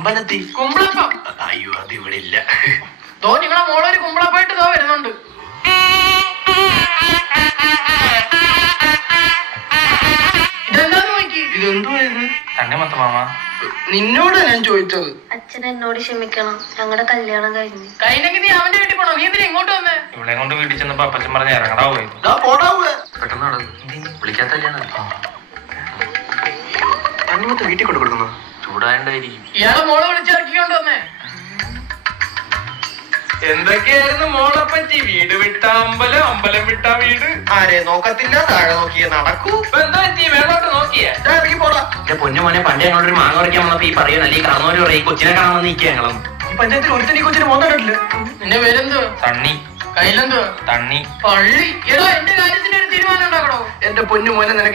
അമ്പലത്തിൽ കുമ്പളപ്പം. അയ്യോ അത് ഇവിടെ ഇല്ല. നിങ്ങളെ മോളൊരു കുമ്പളപ്പായിട്ട് വരുന്നുണ്ട്. ഇതെന്താന്ന് നോക്കി. ഇതെന്തോ ഇത് തണ്ണിമത്ത മാമ. നിന്നോട് ഞാൻ ചോദിച്ചത്. അച്ഛൻ എന്നോട് ക്ഷമിക്കണം, ഞങ്ങളുടെ കല്യാണം കഴിഞ്ഞു. കഴിഞ്ഞെങ്കിൽ നീ അവന്റെ വീട്ടിൽ പോണോ? നീ എന്തിനാ ഇങ്ങോട്ട് വന്നേ? ഇവിടെ കൊണ്ട് വീട്ടിൽ ചെന്നപ്പോ അപ്പച്ചൻ പറഞ്ഞ ഇറങ്ങടാ പോയി. പെട്ടെന്ന് നടന്നു വിളിക്കാത്തല്ലാണ്. തണ്ണിമത്ത വീട്ടിൽ കൊണ്ട് കൊടുക്കുന്നു. ചൂടായോണ്ടായിരിക്കും. ഇയാളെ മോളെ വിളിച്ചിറക്കിക്കൊണ്ട് വന്നേ. എന്തൊക്കെയായിരുന്നു മോളെ പറ്റി? വീട് വിട്ട അമ്പലം, അമ്പലം വിട്ട വീട്. ആരെ നോക്കത്തില്ല, താഴെ നോക്കിയേ നടക്കൂ. എന്താ പറ്റി? മേളോട്ട് നോക്കിയേ? ഇറങ്ങി പോടാ. എന്റെ പൊന്നു മോനെ, പണ്ട് ഞങ്ങളൊരു മാങ്ങ പറിക്കാൻ വന്നപ്പോ ഈ പറയുന്ന അല്ലെങ്കിൽ കറന്നോര് പറയും കൊച്ചിനെ കാണാൻ വന്ന് നിൽക്കുക ഞങ്ങളും. ഈ പഞ്ചായത്തിൽ ഒരുത്തനെ കൊച്ചിന് മോന്നിട്ടില്ല. നിന്റെ പേരെന്തോ? തണ്ണി. കയ്യിലെന്തോ? തണ്ണി. പള്ളി. എടോ, എന്റെ കാര്യത്തിന് ഒരു തീരുമാനം ഉണ്ടാക്കണോ? എന്റെ പൊന്നു മോനെ, നിനക്ക്